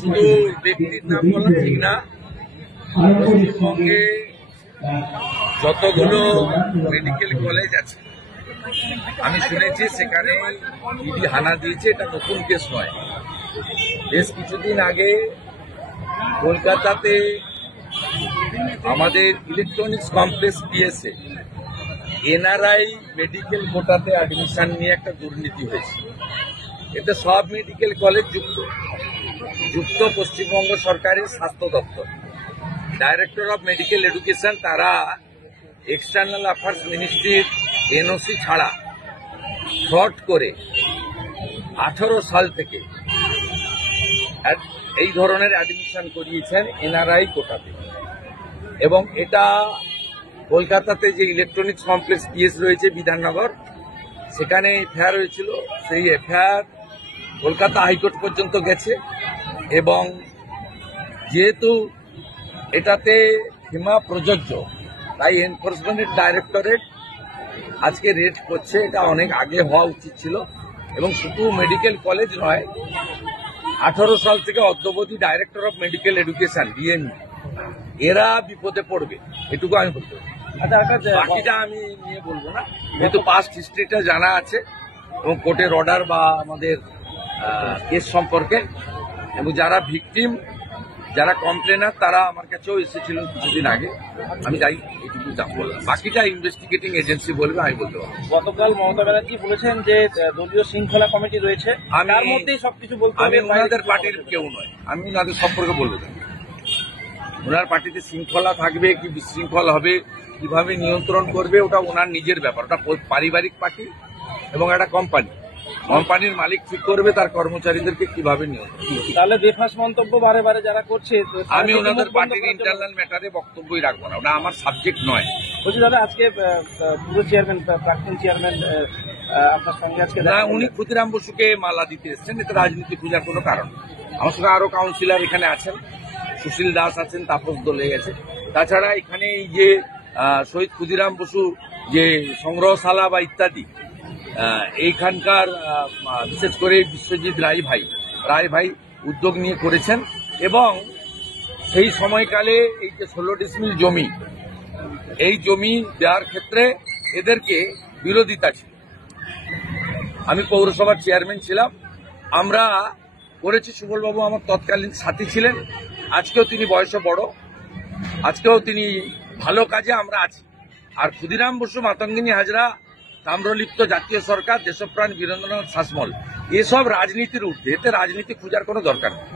শুধু ব্যক্তির নাম বলা ঠিক না। পশ্চিমবঙ্গে যতগুলো মেডিকেল কলেজ আছে আমি শুনেছি সেখানে ইডি হানা দিয়েছে। এটা নতুন কেস নয়। বেশ কিছুদিন আগে কলকাতাতে আমাদের electronics complex PSA NRI medical কোটাতে অ্যাডমিশন নিয়ে একটা দুর্নীতি হয়েছে। এতে সব মেডিকেল কলেজ যুক্ত পশ্চিমবঙ্গ সরকারের স্বাস্থ্য দপ্তর, ডাইরেক্টর অফ মেডিকেল এডুকেশন, তারা এক্সটার্নাল অ্যাফেয়ার্স মিনিস্ট্রির এনওসি ছাড়া ফ্রড করে 18 সাল থেকে এই ধরনের অ্যাডমিশন করিয়েছেন এনআরআই কোটাতে। এবং এটা কলকাতাতে যে ইলেকট্রনিক্স কমপ্লেক্স পিএস রয়েছে বিধাননগর, সেখানে এফআইআর হয়েছিল। সেই এফআইআর কলকাতা হাইকোর্ট পর্যন্ত গেছে এবং যেহেতু এটাতে সীমা প্রযোজ্য, তাই এনফোর্সমেন্ট ডাইরেক্টরেট আজকে রেড করছে। এটা অনেক আগে হওয়া উচিত ছিল। এবং শুধু মেডিকেল কলেজ নয়, 18 সাল থেকে অদ্যাবধি director of medical education DME এরা বিপদে পড়বে, এটুকু আমি বলতে পারি। বাকিটা আমি নিয়ে বলবো না, যেহেতু পাস্ট হিস্ট্রিটা জানা আছে এবং কোর্টের অর্ডার বা আমাদের কেস সম্পর্কে। এবং যারা ভিকটিম, যারা কমপ্লেনার, তারা আমার কাছেও এসেছিলেন কিছুদিন আগে। আমি যাই এটুকু বললাম, বাকিটা ইনভেস্টিগেটিং এজেন্সি বলবে, আমি বলতে পারবো। গতকাল মমতা ব্যানার্জি বলেছেন যে দলীয় শৃঙ্খলা কমিটি রয়েছে, তার মধ্যেই সবকিছু বলতে হবে। আমি ওনাদের পার্টির কেউ নয়, আমি ওনাদের সম্পর্কে বলবো না। ওনার পার্টিতে শৃঙ্খলা থাকবে কি বিশৃঙ্খল হবে, কিভাবে নিয়ন্ত্রণ করবে, ওটা ওনার নিজের ব্যাপার। ওটা পারিবারিক পার্টি এবং একটা কোম্পানির মালিক ঠিক করবে তার কর্মচারীদেরকে কিভাবে নিয়ন্ত্রণ। তাহলে বেফাস মন্তব্য বারে বারে যারা করছে, আমি ওনাদের পার্টির ইন্টারনাল ম্যাটারে বক্তব্যই রাখবো না, ওটা আমার সাবজেক্ট নয়। বলছি দাদা, আজকে পুরো চেয়ারম্যান, প্রাক্তন চেয়ারম্যান আপনার সঙ্গে আজকে না, উনি ক্ষুদিরাম বসুকে মালা দিতে এসছেন। এতে রাজনীতি খোঁজার কোনো কারণ। আমার সঙ্গে আরো কাউন্সিলর এখানে আছেন, সুশীল দাস আছেন, তাপস দলে গেছে। তাছাড়া এখানে এই যে শহীদ ক্ষুদিরাম বসু যে সংগ্রহশালা বা ইত্যাদি, এইখানকার বিশেষ করে বিশ্বজিৎ রায় ভাই উদ্যোগ নিয়ে করেছেন। এবং সেই সময়কালে এই যে 16 ডিসমিল জমি, এই জমি দেওয়ার ক্ষেত্রে এদেরকে বিরোধিতা ছিল। আমি পৌরসভার চেয়ারম্যান ছিলাম, আমরা করেছি। সুবলবাবু আমার তৎকালীন সাথী ছিলেন, আজকেও তিনি বয়সে বড়, আজকেও তিনি ভালো কাজে আমরা আছি। আর ক্ষুদিরাম বসু, মাতঙ্গিনী হাজরা, তাম্রলিপ্ত জাতীয় সরকার, দেশপ্রাণ বীরেন্দ্রনাথ শাসমল, এসব রাজনীতির ঊর্ধ্বে। এতে রাজনীতি খোঁজার কোনো দরকার নেই।